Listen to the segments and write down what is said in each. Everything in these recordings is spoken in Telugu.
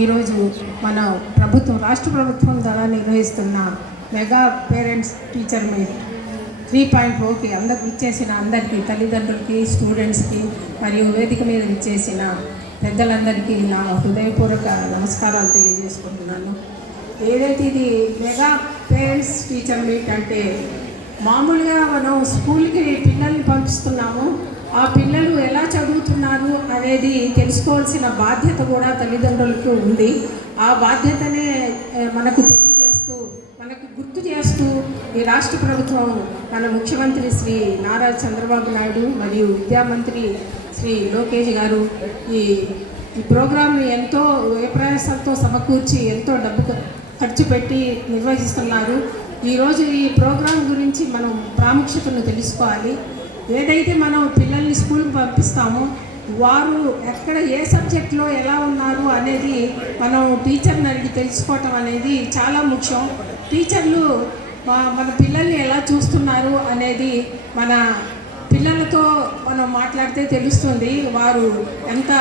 ఈరోజు మన ప్రభుత్వం రాష్ట్ర ప్రభుత్వం ద్వారా నిర్వహిస్తున్న mega parents teacher meet. Three point ఓకి అందరికి ఇచ్చేసిన అందరికీ తల్లిదండ్రులకి స్టూడెంట్స్కి మరియు వేదిక మీద ఇచ్చేసిన పెద్దలందరికీ నా హృదయపూర్వక నమస్కారాలు తెలియజేసుకుంటున్నాను. ఏదైతే ఇది మెగా పేరెంట్స్ టీచర్ మీట్ అంటే మామూలుగా మనం స్కూల్కి పిల్లల్ని పంపిస్తున్నాము. ఆ పిల్లలు ఎలా చదువుతున్నారు అనేది తెలుసుకోవాల్సిన బాధ్యత కూడా తల్లిదండ్రులకు ఉంది. ఆ బాధ్యతనే మనకు తెలియజేస్తూ మనకు గుర్తు చేస్తూ ఈ రాష్ట్ర ప్రభుత్వం మన ముఖ్యమంత్రి శ్రీ నారా చంద్రబాబు నాయుడు మరియు విద్యామంత్రి శ్రీ లోకేష్ గారు ఈ ఈ ప్రోగ్రాంని ఎంతో వ్యప్రయాసంతో సమకూర్చి ఎంతో డబ్బు ఖర్చు పెట్టి నిర్వహిస్తున్నారు. ఈరోజు ఈ ప్రోగ్రాం గురించి మనం ప్రాముఖ్యతను తెలుసుకోవాలి. ఏదైతే మనం పిల్లల్ని స్కూల్కి పంపిస్తామో వారు ఎక్కడ ఏ సబ్జెక్ట్లో ఎలా ఉన్నారు అనేది మనం టీచర్ని అడిగి తెలుసుకోవటం అనేది చాలా ముఖ్యం. టీచర్లు మన పిల్లల్ని ఎలా చూస్తున్నారు అనేది మన పిల్లలతో మనం మాట్లాడితే తెలుస్తుంది. వారు ఎంత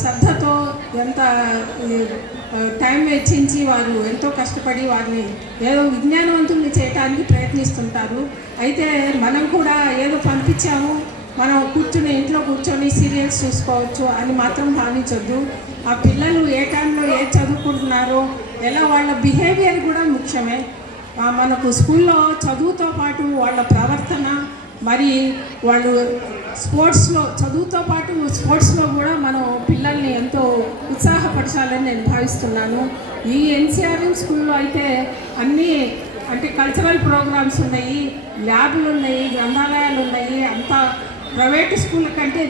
శ్రద్ధతో ఎంత టైం వెచ్చించి వారు ఎంతో కష్టపడి వారిని ఏదో విజ్ఞానవంతుల్ని చేయడానికి ప్రయత్నిస్తుంటారు. అయితే మనం కూడా ఏదో పంపించాము మనం కూర్చుని ఇంట్లో కూర్చొని సీరియల్స్ చూసుకోవచ్చు అని మాత్రం భావించొద్దు. ఆ పిల్లలు ఏ టైంలో ఏ చదువుకుంటున్నారో ఎలా వాళ్ళ బిహేవియర్ కూడా ముఖ్యమే. మనకు స్కూల్లో చదువుతో పాటు వాళ్ళ ప్రవర్తన మరి వాళ్ళు స్పోర్ట్స్లో చదువుతో పాటు స్పోర్ట్స్లో కూడా మనం పిల్లల్ని ఎంతో ఉత్సాహపరచాలని నేను భావిస్తున్నాను. ఈ ఎన్సీఆర్ఎం స్కూల్లో అయితే అన్నీ అంటే కల్చరల్ ప్రోగ్రామ్స్ ఉన్నాయి ల్యాబులు ఉన్నాయి గ్రంథాలయాలు ఉన్నాయి అంతా ప్రైవేట్ స్కూల్ కంటే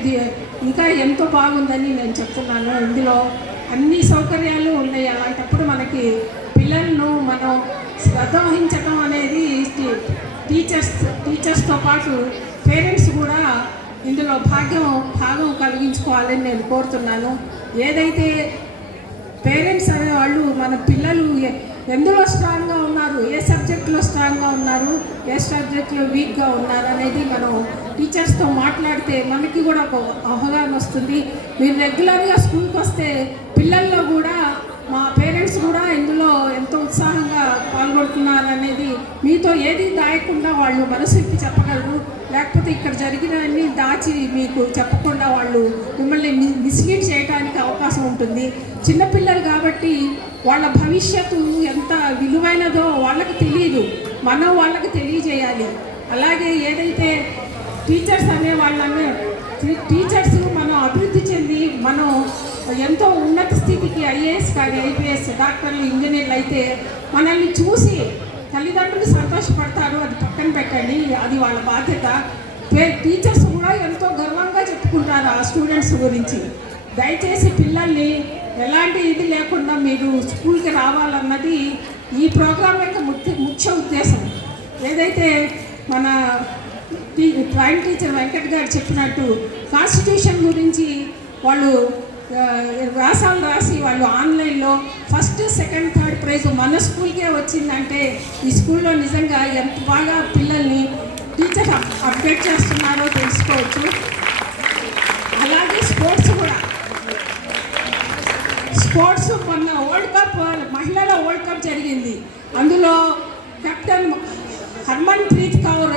ఇంకా ఎంతో బాగుందని నేను చెప్తున్నాను. ఇందులో అన్ని సౌకర్యాలు ఉన్నాయి. అలాంటప్పుడు మనకి పిల్లలను మనం శ్రద్ధ వహించడం అనేది టీచర్స్ టీచర్స్తో పాటు పేరెంట్స్ కూడా ఇందులో భాగ్యం భాగం కలిగించుకోవాలని నేను కోరుతున్నాను. ఏదైతే పేరెంట్స్ అనేవాళ్ళు మన పిల్లలు ఎందులో స్ట్రాంగ్గా ఉన్నారు ఏ సబ్జెక్ట్లో స్ట్రాంగ్గా ఉన్నారు ఏ సబ్జెక్ట్లో వీక్గా ఉన్నారు అనేది మనం టీచర్స్తో మాట్లాడితే మనకి కూడా ఒక అవగాహన వస్తుంది. మీరు రెగ్యులర్గా స్కూల్కి వస్తే పిల్లల్లో కూడా మా పేరెంట్స్ కూడా ఇందులో ఎంతో ఉత్సాహంగా పాల్గొడుతున్నారు అనేది మీతో ఏది దాయకుండా వాళ్ళు మనసు చెప్పగలరు? లేకపోతే ఇక్కడ జరిగినవన్నీ దాచి మీకు చెప్పకుండా వాళ్ళు మిమ్మల్ని మి- మిస్లీడ్ చేయడానికి అవకాశం ఉంటుంది. చిన్నపిల్లలు కాబట్టి వాళ్ళ భవిష్యత్తు ఎంత విలువైనదో వాళ్ళకి తెలియదు. మనం వాళ్ళకి తెలియజేయాలి. అలాగే ఏదైతే టీచర్స్ అనే వాళ్ళని టీచర్స్ ఎంతో ఉన్నత స్థితికి ఐఏఎస్ కానీ ఐపీఎస్ డాక్టర్లు ఇంజనీర్లు అయితే మనల్ని చూసి తల్లిదండ్రులు సంతోషపడతారు. అది పక్కన పెట్టండి. అది వాళ్ళ బాధ్యత. టీచర్స్ కూడా ఎంతో గర్వంగా చెప్పుకుంటారు ఆ స్టూడెంట్స్ గురించి. దయచేసి పిల్లల్ని ఎలాంటి ఇది లేకుండా మీరు స్కూల్కి రావాలన్నది ఈ ప్రోగ్రాం యొక్క ముఖ్య ముఖ్య ఉద్దేశం. ఏదైతే మన టీ డ్రాయింగ్ టీచర్ వెంకట్ గారు చెప్పినట్టు కాన్స్టిట్యూషన్ గురించి వాళ్ళు వ్యాసాలు రాసి వాళ్ళు ఆన్లైన్లో ఫస్ట్ సెకండ్ థర్డ్ ప్రైజ్ మన స్కూల్కే వచ్చిందంటే ఈ స్కూల్లో నిజంగా ఎంత బాగా పిల్లల్ని టీచర్ అప్డేట్ చేస్తున్నారో తెలుసుకోవచ్చు. అలాగే స్పోర్ట్స్ కూడా. స్పోర్ట్స్ మొన్న వరల్డ్ కప్ మహిళల వరల్డ్ కప్ జరిగింది. అందులో కెప్టెన్ హర్మన్ ప్రీత్ కౌర్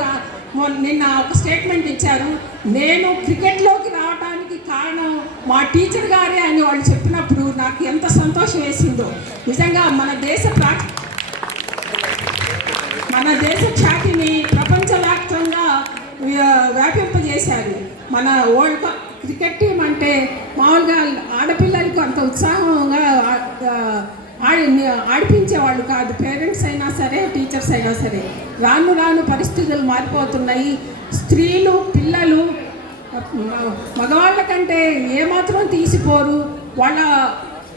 నిన్న ఒక స్టేట్మెంట్ ఇచ్చారు. నేను క్రికెట్లో కారణం మా టీచర్ గారే అని వాళ్ళు చెప్పినప్పుడు నాకు ఎంత సంతోషం వేసిందో. నిజంగా మన దేశ ప్రా మన దేశ ఖ్యాతిని ప్రపంచవ్యాప్తంగా వ్యాపింపజేశారు. మన వరల్డ్ కప్ క్రికెట్ టీం అంటే మామూలుగా ఆడపిల్లలకు అంత ఉత్సాహంగా ఆడి ఆడిపించేవాళ్ళు కాదు. పేరెంట్స్ అయినా సరే టీచర్స్ అయినా సరే. రాను రాను పరిస్థితులు మారిపోతున్నాయి. స్త్రీలు పిల్లలు మగవాళ్ళ కంటే ఏమాత్రం తీసిపోరు. వాళ్ళ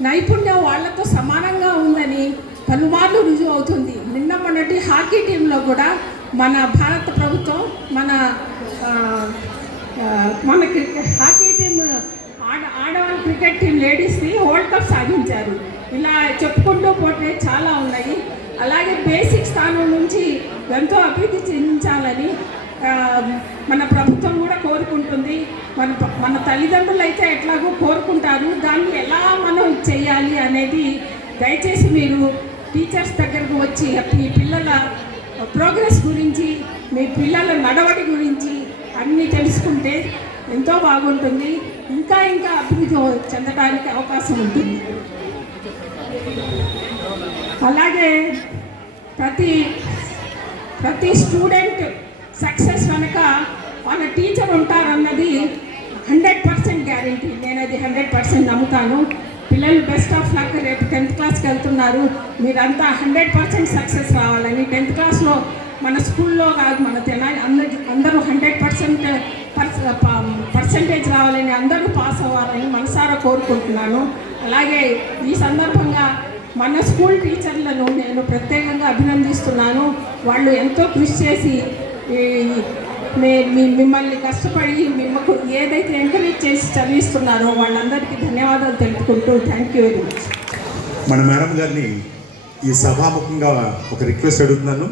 నైపుణ్యం వాళ్ళతో సమానంగా ఉందని పలుమార్లు రుజువు అవుతుంది. నిన్న మొన్నటి హాకీ టీంలో కూడా మన భారత ప్రభుత్వం మన మన క్రికెట్ హాకీ టీం ఆడ ఆడవాళ్ళ క్రికెట్ టీం లేడీస్ని వరల్డ్ కప్ సాధించారు. ఇలా చెప్పుకుంటూ పోతే చాలా ఉన్నాయి. అలాగే బేసిక్ స్థానం నుంచి ఎంతో అభివృద్ధి చెందించాలని మన ప్రభుత్వం కూడా కోరుకుంటుంది. మన మన తల్లిదండ్రులు అయితే ఎట్లాగో కోరుకుంటారు. దాన్ని ఎలా మనం చేయాలి అనేది దయచేసి మీరు టీచర్స్ దగ్గరకు వచ్చి మీ పిల్లల ప్రోగ్రెస్ గురించి మీ పిల్లల నడవడి గురించి అన్నీ తెలుసుకుంటే ఎంతో బాగుంటుంది. ఇంకా ఇంకా అభివృద్ధి చెందడానికి అవకాశం ఉంటుంది. అలాగే ప్రతి ప్రతి స్టూడెంట్ సక్సెస్ వెనక వాళ్ళ టీచర్ ఉంటారన్నది హండ్రెడ్ పర్సెంట్ గ్యారంటీ నేను అది హండ్రెడ్ పర్సెంట్ నమ్ముతాను. పిల్లలు బెస్ట్ ఆఫ్ లక్ రేపు టెన్త్ క్లాస్కి వెళ్తున్నారు. మీరంతా హండ్రెడ్ పర్సెంట్ సక్సెస్ రావాలని టెన్త్ క్లాస్లో మన స్కూల్లో కాదు మన తెనాలి అందరి అందరూ హండ్రెడ్ పర్సెంట్ పర్సంటేజ్ రావాలని అందరూ పాస్ అవ్వాలని మనసారా కోరుకుంటున్నాను. అలాగే ఈ సందర్భంగా మన స్కూల్ టీచర్లను నేను ప్రత్యేకంగా అభినందిస్తున్నాను. వాళ్ళు ఎంతో కృషి చేసి మిమ్మల్ని కష్టపడి మిమ్మల్ని ఏదైతే ఎంకరేజ్ చేసి చదివిస్తున్నారో వాళ్ళందరికీ ధన్యవాదాలు తెలుపుకుంటూ థ్యాంక్ యూ వెరీ మచ్ మన మేడం గారిని ఈ సభాముఖంగా ఒక రిక్వెస్ట్ అడుగుతున్నాను.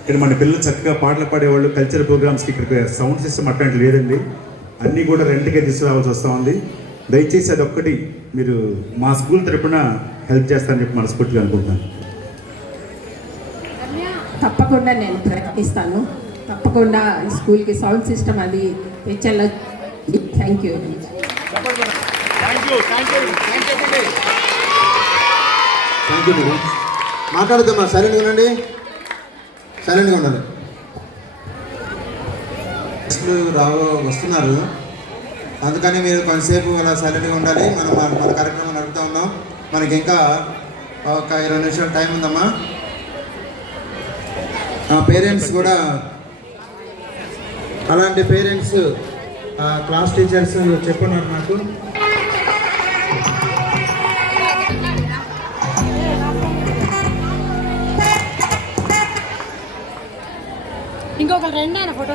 ఇక్కడ మన పిల్లలు చక్కగా పాటలు పాడేవాళ్ళు కల్చర్ ప్రోగ్రామ్స్కి ఇక్కడ సౌండ్ సిస్టమ్ అట్లాంటి లేదండి. అన్నీ కూడా రెంట్గా తీసుకురావాల్సి వస్తూ ఉంది. దయచేసి అది ఒక్కటి మీరు మా స్కూల్ తరపున హెల్ప్ చేస్తారని చెప్పి మనస్ఫూర్తిగా అనుకుంటున్నాను. తప్పకుండా నేను ప్రయత్నిస్తాను తప్పకుండా ఈ స్కూల్కి సౌండ్ సిస్టమ్ అది తెచ్చేలా థ్యాంక్ యూ. థ్యాంక్ యూ మాట్లాడుతున్నా. సైలెంట్గా ఉండండి. సైలెంట్గా ఉండాలి గెస్ట్లు రావు వస్తున్నారు. అందుకని మీరు కొంతసేపు అలా సైలెంట్గా ఉండాలి. మనం మన మన కార్యక్రమం నడుపుతా ఉన్నాం. మనకి ఇంకా ఒక ఇరవై నిమిషాలు టైం ఉందమ్మా. పేరెంట్స్ కూడా అలాంటి పేరెంట్స్ క్లాస్ టీచర్స్ చెప్పున్నారు నాకు. ఇంకొక రెండు ఆయన ఫోటో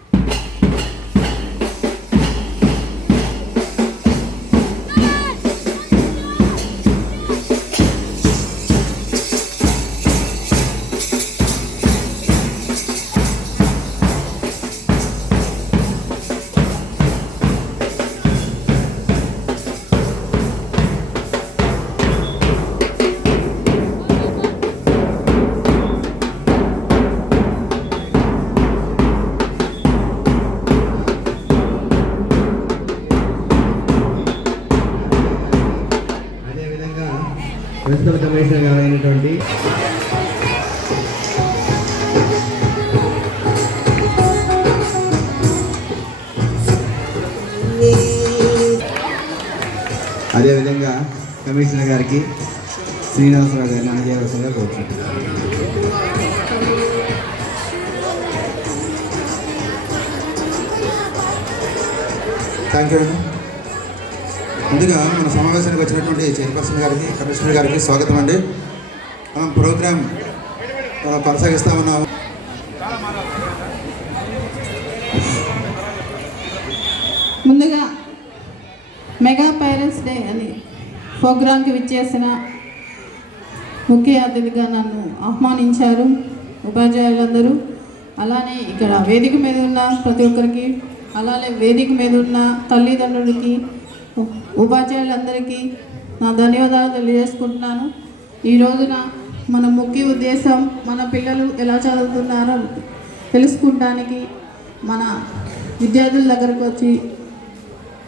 శ్రీనివాసరావు గారిని అందజేయవలసిందిగా కోరుకుంటున్నాను థ్యాంక్ యూ అండి ముందుగా మన సమావేశానికి వచ్చినటువంటి చైర్పర్సన్ గారికి కమిషనర్ గారికి స్వాగతం అండి. మనం ప్రోగ్రామ్ ఆ, కొనసాగిస్తా ఉన్నాము ముందుగా మెగా పేరెంట్స్ డే అని ప్రోగ్రాంకి విచ్చేసిన ముఖ్య అతిథిగా నన్ను ఆహ్వానించారు ఉపాధ్యాయులందరూ. అలానే ఇక్కడ వేదిక మీద ఉన్న ప్రతి ఒక్కరికి అలానే వేదిక మీద ఉన్న తల్లిదండ్రులకి ఉపాధ్యాయులందరికీ నా ధన్యవాదాలు తెలియజేసుకుంటున్నాను. ఈ రోజున మన ముఖ్య ఉద్దేశం మన పిల్లలు ఎలా చదువుతున్నారో తెలుసుకుంటానికి మన విద్యార్థుల దగ్గరకు వచ్చి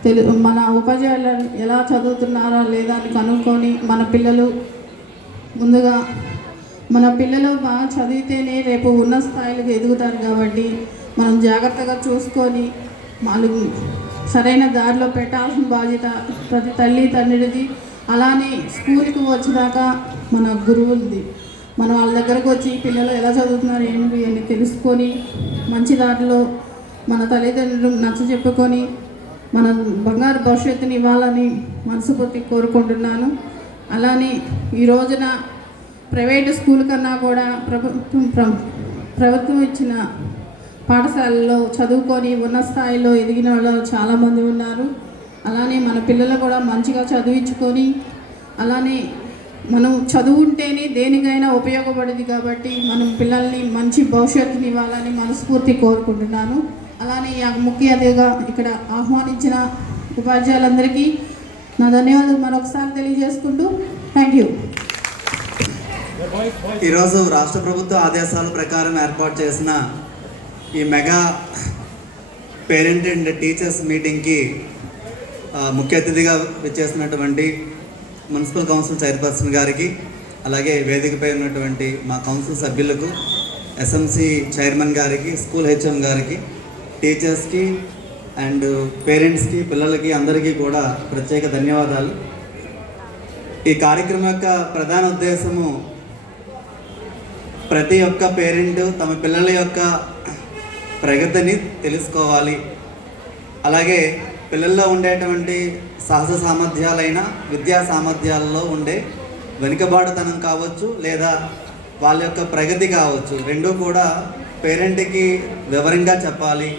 తెలు మన ఉపాధ్యాయులు ఎలా చదువుతున్నారా లేదా అని కనుక్కొని మన పిల్లలు ముందుగా మన పిల్లలు బాగా చదివితేనే రేపు ఉన్న స్థాయిలకు ఎదుగుతారు కాబట్టి మనం జాగ్రత్తగా చూసుకొని వాళ్ళు సరైన దారిలో పెట్టాల్సిన బాధ్యత ప్రతి తల్లి తండ్రిది. అలానే స్కూల్కి వచ్చినాక మన గురువులది. మనం వాళ్ళ దగ్గరకు వచ్చి పిల్లలు ఎలా చదువుతున్నారు ఏంటి అని తెలుసుకొని మంచి దారిలో మన తల్లిదండ్రులు నచ్చ చెప్పుకొని మన బంగారు భవిష్యత్తుని ఇవ్వాలని మనసుపూర్తి కోరుకుంటున్నాను. అలానే ఈ రోజున ప్రైవేటు స్కూల్ కన్నా కూడా ప్రభుత్వం ప్రభుత్వం ఇచ్చిన పాఠశాలలో చదువుకొని ఉన్న స్థాయిలో ఎదిగిన వాళ్ళు చాలామంది ఉన్నారు. అలానే మన పిల్లలు కూడా మంచిగా చదివించుకొని అలానే మనం చదువుంటేనే దేనికైనా ఉపయోగపడింది కాబట్టి మనం పిల్లల్ని మంచి భవిష్యత్తుని ఇవ్వాలని మనస్ఫూర్తి కోరుకుంటున్నాను. అలానే ముఖ్య అతిథిగా ఇక్కడ ఆహ్వానించిన ఉపాధ్యాయులందరికీ నా ధన్యవాదాలు మరొకసారి తెలియజేసుకుంటూ థ్యాంక్ యూ. ఈరోజు రాష్ట్ర ప్రభుత్వ ఆదేశాల ప్రకారం ఏర్పాటు చేసిన ఈ మెగా పేరెంట్ అండ్ టీచర్స్ మీటింగ్కి ముఖ్య అతిథిగా విచ్చేసినటువంటి మున్సిపల్ కౌన్సిల్ చైర్పర్సన్ గారికి అలాగే వేదికపై ఉన్నటువంటి మా కౌన్సిల్ సభ్యులకు ఎస్ఎంసి చైర్మన్ గారికి స్కూల్ హెచ్ఎం గారికి టీచర్స్కి అండ్ పేరెంట్స్కి పిల్లలకి అందరికీ కూడా ప్రత్యేక ధన్యవాదాలు. ఈ కార్యక్రమం యొక్క ప్రధాన ఉద్దేశము ప్రతి ఒక్క పేరెంట్ తమ పిల్లల యొక్క ప్రగతిని తెలుసుకోవాలి. అలాగే పిల్లల్లో ఉండేటువంటి సహజ సామర్థ్యాలైన విద్యా సామర్థ్యాలలో ఉండే వెనుకబాటుతనం కావచ్చు లేదా వాళ్ళ యొక్క ప్రగతి కావచ్చు. రెండూ కూడా పేరెంట్కి వివరంగా చెప్పాలి.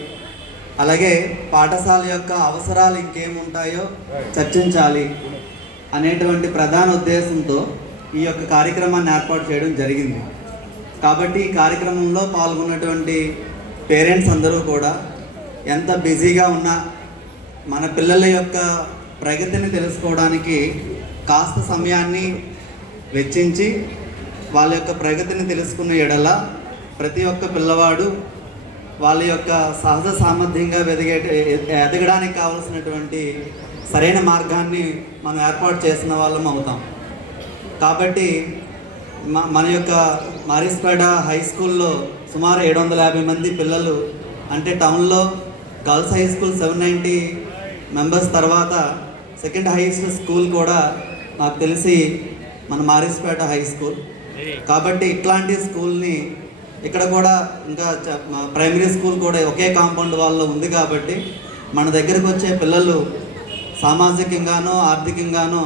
అలాగే పాఠశాల యొక్క అవసరాలు ఇంకేముంటాయో చర్చించాలి అనేటువంటి ప్రధాన ఉద్దేశంతో ఈ యొక్క కార్యక్రమాన్ని ఏర్పాటు చేయడం జరిగింది. కాబట్టి ఈ కార్యక్రమంలో పాల్గొన్నటువంటి పేరెంట్స్ అందరూ కూడా ఎంత బిజీగా ఉన్నా మన పిల్లల యొక్క ప్రగతిని తెలుసుకోవడానికి కాస్త సమయాన్ని వెచ్చించి వాళ్ళ యొక్క ప్రగతిని తెలుసుకున్న ఎడల ప్రతి ఒక్క పిల్లవాడు వాళ్ళ యొక్క సహజ సామర్థ్యంగా ఎదిగే ఎదగడానికి కావలసినటువంటి సరైన మార్గాన్ని మనం ఏర్పాటు చేసిన వాళ్ళం అవుతాం. కాబట్టి మన యొక్క మారిస్పేట హై స్కూల్లో సుమారు ఏడు వందల యాభై మంది పిల్లలు అంటే టౌన్లో girls high school seven ninety members తర్వాత సెకండ్ హైయెస్ట్ స్కూల్ కూడా నాకు తెలిసి మన మారిస్పేట హై స్కూల్. కాబట్టి ఇట్లాంటి స్కూల్ని ఇక్కడ కూడా ఇంకా చ- ప్రైమరీ స్కూల్ కూడా ఒకే కాంపౌండ్ వాళ్ళలో ఉంది కాబట్టి మన దగ్గరకు వచ్చే పిల్లలు సామాజికంగానో ఆర్థికంగానో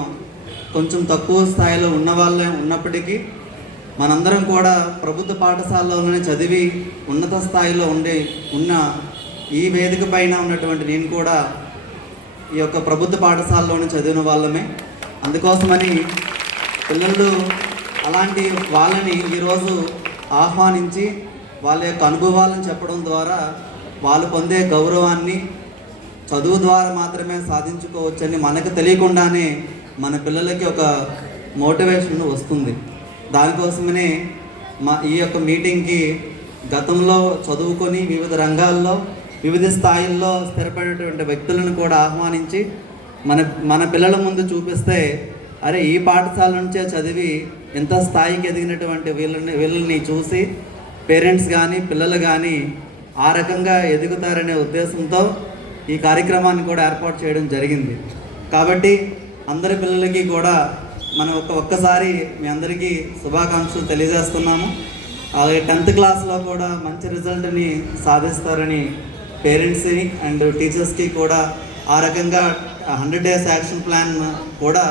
కొంచెం తక్కువ స్థాయిలో ఉన్న వాళ్ళే ఉన్నప్పటికీ మనందరం కూడా ప్రభుత్వ పాఠశాలలోనే చదివి ఉన్నత స్థాయిలో ఉండి ఉన్న ఈ వేదిక పైన ఉన్నటువంటి నేను కూడా ఈ యొక్క ప్రభుత్వ పాఠశాలలోనే చదివిన వాళ్ళమే. అందుకోసమని పిల్లలు అలాంటి వాళ్ళని ఈరోజు ఆహ్వానించి వాళ్ళ యొక్క అనుభవాలను చెప్పడం ద్వారా వాళ్ళు పొందే గౌరవాన్ని చదువు ద్వారా మాత్రమే సాధించుకోవచ్చని మనకు తెలియకుండానే మన పిల్లలకి ఒక మోటివేషన్ వస్తుంది. దానికోసమనే మా ఈ యొక్క మీటింగ్కి గతంలో చదువుకొని వివిధ రంగాల్లో వివిధ స్థాయిల్లో స్థిరపడేటువంటి వ్యక్తులను కూడా ఆహ్వానించి మన మన పిల్లల ముందు చూపిస్తే అరే ఈ పాఠశాల నుంచే చదివి ఇంత స్థాయికి ఎదిగినటువంటి వీళ్ళని వీళ్ళని చూసి పేరెంట్స్ కానీ పిల్లలు కానీ ఆ రకంగా ఎదుగుతారనే ఉద్దేశంతో ఈ కార్యక్రమాన్ని కూడా ఏర్పాటు చేయడం జరిగింది. కాబట్టి అందరి పిల్లలకి కూడా మనం ఒక ఒక్కసారి మీ అందరికీ శుభాకాంక్షలు తెలియజేస్తున్నాము. అలాగే టెన్త్ క్లాస్లో కూడా మంచి రిజల్ట్ని సాధిస్తారని పేరెంట్స్ని అండ్ టీచర్స్కి కూడా ఆ రకంగా హండ్రెడ్ డేస్ యాక్షన్ ప్లాన్ కూడా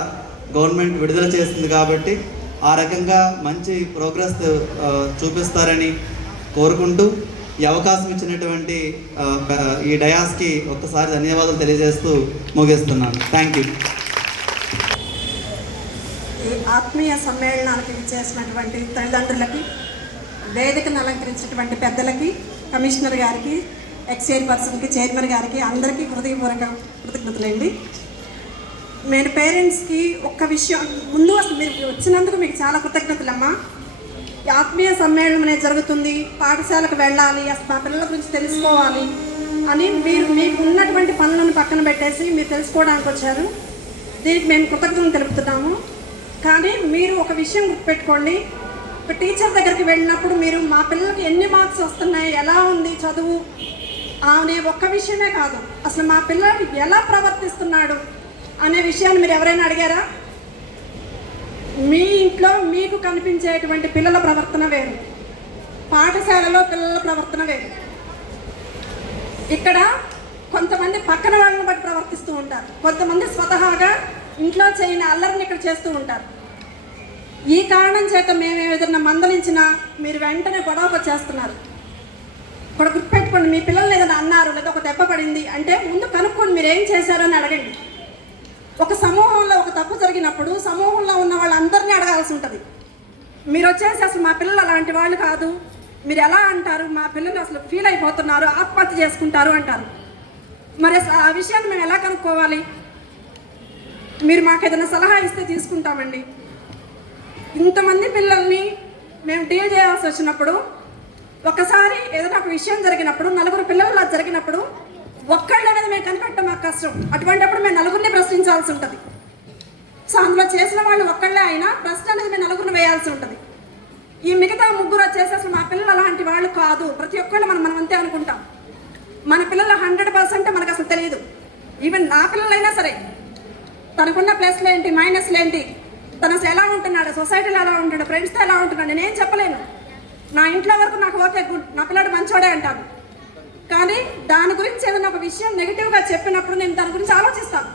గవర్నమెంట్ విడుదల చేసింది కాబట్టి ఆ రకంగా మంచి ప్రోగ్రెస్ చూపిస్తారని కోరుకుంటూ ఈ అవకాశం ఇచ్చినటువంటి ఈ డయాస్కి ఒక్కసారి ధన్యవాదాలు తెలియజేస్తూ ముగిస్తున్నాను. థ్యాంక్ యూ ఈ ఆత్మీయ సమ్మేళనానికి చేసినటువంటి తల్లిదండ్రులకి వేదికను అలంకరించినటువంటి పెద్దలకి కమిషనర్ గారికి ఎక్స్ చైర్పర్సన్కి చైర్మన్ గారికి అందరికీ హృదయపూర్వక కృతజ్ఞతలండి. నేను పేరెంట్స్కి ఒక్క విషయం ముందు అసలు మీరు వచ్చినందుకు మీకు చాలా కృతజ్ఞతలమ్మా. ఆత్మీయ సమ్మేళనం అనేది జరుగుతుంది పాఠశాలకు వెళ్ళాలి అసలు మా పిల్లల గురించి తెలుసుకోవాలి అని మీరు మీకు ఉన్నటువంటి పనులను పక్కన పెట్టేసి మీరు తెలుసుకోవడానికి వచ్చారు. దీనికి మేము కృతజ్ఞతలు తెలుపుతున్నాము. కానీ మీరు ఒక విషయం గుర్తుపెట్టుకోండి. ఒక టీచర్ దగ్గరికి వెళ్ళినప్పుడు మీరు మా పిల్లలకి ఎన్ని మార్క్స్ వస్తున్నాయి ఎలా ఉంది చదువు అనే ఒక్క విషయమే కాదు. అసలు మా పిల్లలు ఎలా ప్రవర్తిస్తున్నాడు అనే విషయాన్ని మీరు ఎవరైనా అడిగారా? మీ ఇంట్లో మీకు కనిపించేటువంటి పిల్లల ప్రవర్తన వేరు. పాఠశాలలో పిల్లల ప్రవర్తన వేరు. ఇక్కడ కొంతమంది పక్కన వాళ్ళని బట్టి ప్రవర్తిస్తూ ఉంటారు. కొంతమంది స్వతహాగా ఇంట్లో చేయని అల్లరిని ఇక్కడ చేస్తూ ఉంటారు. ఈ కారణం చేత మేము ఏదైనా మందలించినా మీరు వెంటనే గొడవ చేస్తున్నారు. ఇక్కడ గుర్తుపెట్టుకోండి మీ పిల్లల్ని ఏదైనా అన్నారు లేదా ఒక దెబ్బ పడింది అంటే ముందు కనుక్కోండి మీరు ఏం చేశారో అని అడగండి. ఒక సమూహంలో ఒక తప్పు జరిగినప్పుడు సమూహంలో ఉన్న వాళ్ళందరినీ అడగాల్సి ఉంటుంది. మీరు వచ్చేసి అసలు మా పిల్లలు అలాంటి వాళ్ళు కాదు. మీరు ఎలా అంటారు? మా పిల్లలు అసలు ఫీల్ అయిపోతున్నారు ఆత్మహత్య చేసుకుంటారు అంటారు. మరి అసలు ఆ విషయాన్ని మేము ఎలా కనుక్కోవాలి? మీరు మాకు ఏదైనా సలహా ఇస్తే తీసుకుంటామండి. ఇంతమంది పిల్లల్ని మేము డీల్ చేయాల్సి వచ్చినప్పుడు ఒకసారి ఏదైనా ఒక విషయం జరిగినప్పుడు నలుగురు పిల్లలు అది జరిగినప్పుడు ఒక్కళ్ళు అనేది మేము కనిపెట్టడం మాకు కష్టం. అటువంటిప్పుడు మేము నలుగురిని ప్రశ్నించాల్సి ఉంటుంది. సో అందులో చేసిన వాళ్ళు ఒక్కళ్ళే అయినా ప్రశ్న అనేది మేము నలుగురిని వేయాల్సి ఉంటుంది. ఈ మిగతా ముగ్గురు వచ్చేసి అసలు మా పిల్లలు అలాంటి వాళ్ళు కాదు. ప్రతి ఒక్కళ్ళు మనం మనం అంతే అనుకుంటాం. మన పిల్లలు హండ్రెడ్ పర్సెంట్ మనకు అసలు తెలియదు. ఈవెన్ నా పిల్లలైనా సరే తనకున్న ప్లస్లు ఏంటి మైనస్లు ఏంటి తను అసలు ఎలా ఉంటున్నాడు సొసైటీలో ఎలా ఉంటున్నాడు ఫ్రెండ్స్తో ఎలా ఉంటున్నాడు నేనేం చెప్పలేను. నా ఇంట్లో వరకు నాకు ఓకే గుడ్. నా పిల్లడు మంచోడే అంటాను కానీ దాని గురించి ఏదైనా ఒక విషయం నెగిటివ్గా చెప్పినప్పుడు నేను దాని గురించి ఆలోచిస్తాను.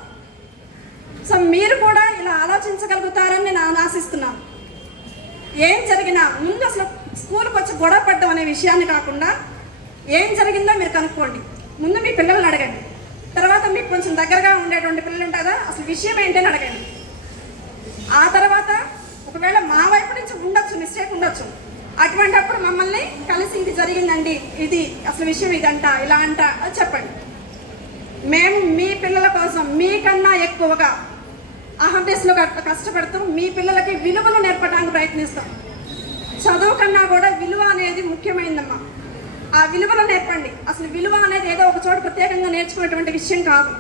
సో మీరు కూడా ఇలా ఆలోచించగలుగుతారని నేను ఆశిస్తున్నాను. ఏం జరిగినా ముందు అసలు స్కూల్కి వచ్చి గొడవ పడ్డం అనే విషయాన్ని కాకుండా ఏం జరిగిందో మీరు కనుక్కోండి. ముందు మీ పిల్లల్ని అడగండి. తర్వాత మీకు కొంచెం దగ్గరగా ఉండేటువంటి పిల్లలు ఉంటారా? అసలు విషయం ఏంటని అడగండి. ఆ తర్వాత ఒకవేళ మా వైపు నుంచి ఉండొచ్చు మిస్టేక్ ఉండొచ్చు. అటువంటప్పుడు మమ్మల్ని కలిసి ఇది జరిగిందండి. ఇది అసలు విషయం ఇదంట ఇలా అంట అది చెప్పండి. మేము మీ పిల్లల కోసం మీకన్నా ఎక్కువగా అహర్నెస్లో కష్టపడుతూ మీ పిల్లలకి విలువలు నేర్పడానికి ప్రయత్నిస్తాం. చదువు కన్నా కూడా విలువ అనేది ముఖ్యమైందమ్మా. ఆ విలువలు నేర్పండి. అసలు విలువ అనేది ఏదో ఒక చోట ప్రత్యేకంగా నేర్చుకునేటువంటి విషయం కాదు.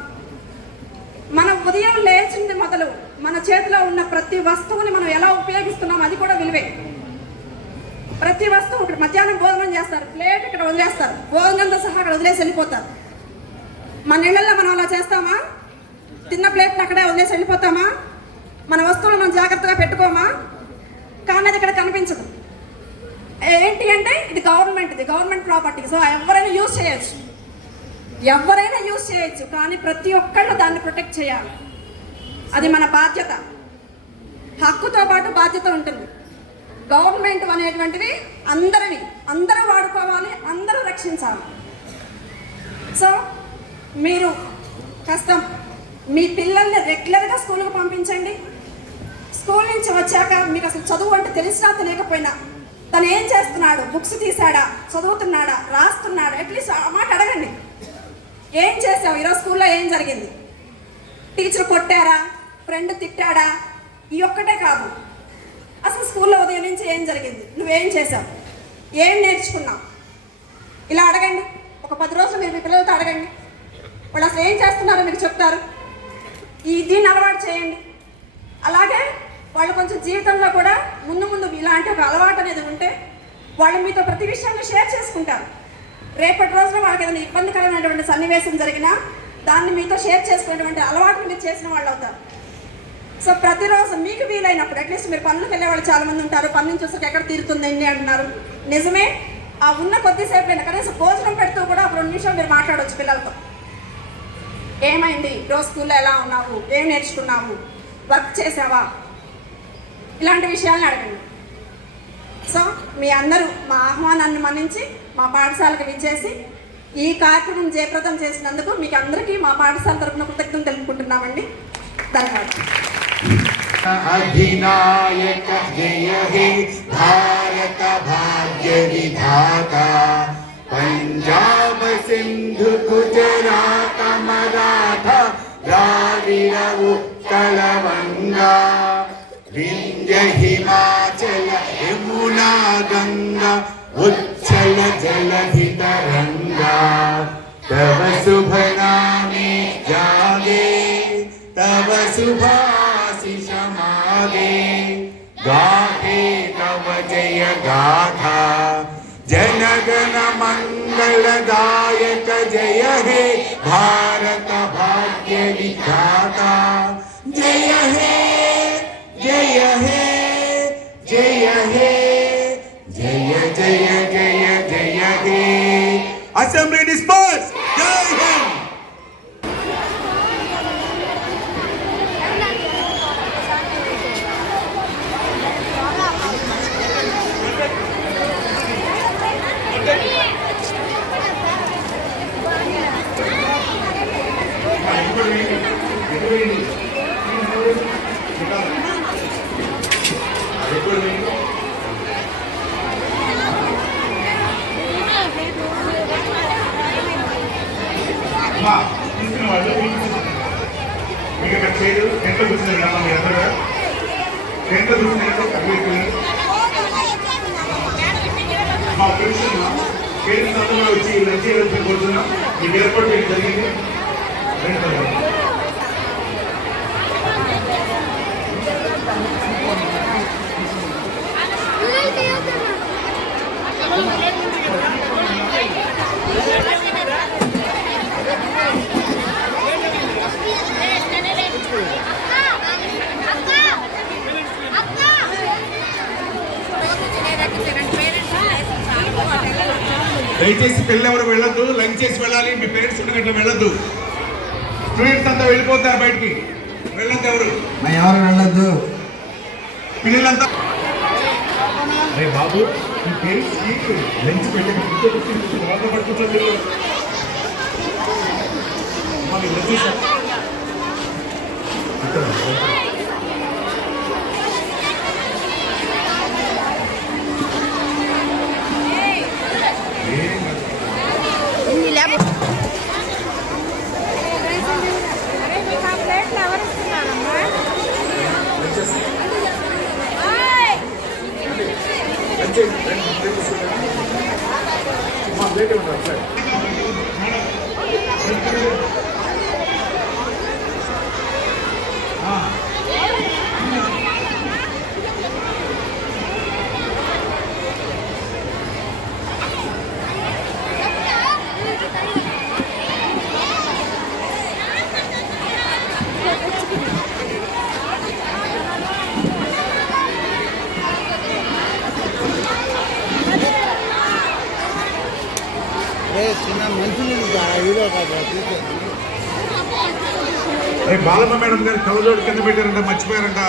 మన ఉదయం లేచింది మొదలు మన చేతిలో ఉన్న ప్రతి వస్తువుని మనం ఎలా ఉపయోగిస్తున్నాం అది కూడా విలువే. ప్రతి వస్తువు ఇక్కడ మధ్యాహ్నం భోజనం చేస్తారు ప్లేట్ ఇక్కడ వదిలేస్తారు భోజనంతో సహా అక్కడ వదిలేసి వెళ్ళిపోతారు. మన ఇళ్ళల్లో మనం అలా చేస్తామా? తిన్న ప్లేట్లు అక్కడే వదిలేసి వెళ్ళిపోతామా? మన వస్తువులు మనం జాగ్రత్తగా పెట్టుకోమా? కానీ అది ఇక్కడ కనిపించదు. ఏంటి అంటే ఇది గవర్నమెంట్ ఇది గవర్నమెంట్ ప్రాపర్టీ సో ఎవరైనా యూజ్ చేయొచ్చు. ఎవరైనా యూజ్ చేయొచ్చు కానీ ప్రతి ఒక్కళ్ళు దాన్ని ప్రొటెక్ట్ చేయాలి. అది మన బాధ్యత. హక్కుతో పాటు బాధ్యత ఉంటుంది. గవర్నమెంట్ అనేటువంటిది అందరిని అందరూ వాడుకోవాలి అందరూ రక్షించాలి. సో మీరు కష్టం మీ పిల్లల్ని రెగ్యులర్గా స్కూల్కి పంపించండి. స్కూల్ నుంచి వచ్చాక మీకు అసలు చదువు అంటే తెలిసినా తెలియకపోయినా తను ఏం చేస్తున్నాడు బుక్స్ తీసాడా చదువుతున్నాడా రాస్తున్నాడా అట్లీస్ట్ ఆ మాట అడగండి. ఏం చేసావు? ఈరోజు స్కూల్లో ఏం జరిగింది? టీచర్ కొట్టారా? ఫ్రెండ్ తిట్టాడా? ఈ ఒక్కటే కాదు. అసలు స్కూల్లో ఉదయం నుంచి ఏం జరిగింది? నువ్వేం చేసావు ఏం నేర్చుకున్నావు? ఇలా అడగండి. ఒక పది రోజులు మీరు మీ పిల్లలతో అడగండి. వాళ్ళు అసలు ఏం చేస్తున్నారో మీకు చెప్తారు. ఈ దీన్ని అలవాటు చేయండి. అలాగే వాళ్ళు కొంచెం జీవితంలో కూడా ముందు ముందు ఇలాంటి ఒక అలవాటు అనేది ఉంటే వాళ్ళు మీతో ప్రతి విషయాన్ని షేర్ చేసుకుంటారు. రేపటి రోజున వాళ్ళకి ఏదైనా ఇబ్బందికరమైనటువంటి సన్నివేశం జరిగినా దాన్ని మీతో షేర్ చేసుకునేటువంటి అలవాటు మీరు చేసిన వాళ్ళు అవుతారు. సో ప్రతిరోజు మీకు వీలైనప్పుడు అట్లీస్ట్ మీరు పనులకు వెళ్ళే వాళ్ళు ఉంటారు పనులు చూసాక ఎక్కడ తీరుతుందండి అంటున్నారు? నిజమే ఆ ఉన్న కొద్దిసేపు అయినా కనీసం భోజనం పెడుతూ కూడా ఒక రెండు నిమిషాలు మీరు మాట్లాడవచ్చు పిల్లలతో. ఏమైంది? రోజు స్కూల్లో ఎలా ఉన్నావు? ఏం నేర్చుకున్నావు? వర్క్ చేసావా? ఇలాంటి విషయాలను అడగండి. సో మీ అందరూ మా ఆహ్వానాన్ని మన్నించి మా పాఠశాలకు విచ్చేసి ఈ కార్యక్రమం జయప్రదం చేసినందుకు మీకు అందరికీ మా పాఠశాల తరపున కృతజ్ఞతలు తెలుపుకుంటున్నామండి. अधिनायक जय हे भारत भाग्य विधाता पंजाब सिंधु गुजरात मराठा द्राविड उत्कल गंगा विंध्य हिमाचल यमुना गंगा उच्चल जलधि तरंगा तव शुभ नामे जागे। तव सुभाषिषमागे गाथे तव जय गाथा। जनगण मंगलदायक जय हे भारत भाग्य विधाता जय हे जय हे जय हे, जय जय जय जय हे। असेंबली डिस्पर्स जय हिंद। అమ్మా తీసుకున్న వాళ్ళు మీకు ఇక్కడ చేయరు ఎంత కూర్చున్నారు అమ్మా మీరు అందరూ ఎంత కూర్చున్నారు అభివృద్ధి మా పెన్షన్ పేరు సందర్భంగా వచ్చి లంచ్ చేయవలసిన కోరుతున్నాం మీకు ఏర్పాటు చేయడం జరిగింది దయచేసి పిల్లలు ఎవరు వెళ్ళొద్దు లంచ్ చేసి వెళ్ళాలి మీ పేరెంట్స్ ఉండగట్ల వెళ్ళొద్దు. స్టూడెంట్స్ అంతా వెళ్ళిపోతారు బయటికి. వెళ్ళొద్దు ఎవరు? ఎవరు వెళ్ళొద్దు? పిల్లలంతా అరే బాబు మీ పేరెంట్స్ లంచ్ పెట్టక వాళ్ళతో పట్టుకుంటారు మీరు. అమ్మా, మీరు వచ్చేసారు. ఇక్కడ. ఏం కాదు. లంచ్ చేయండి. రండి, ప్లేట్ తీసుకురండి. అమ్మా, ప్లేట్ ఇవ్వండి, ఒకసారి. ఆ. అరే బాలమ్మ మేడం గారు కళ్ళజోడు కింద పెట్టారంట మర్చిపోయారంట.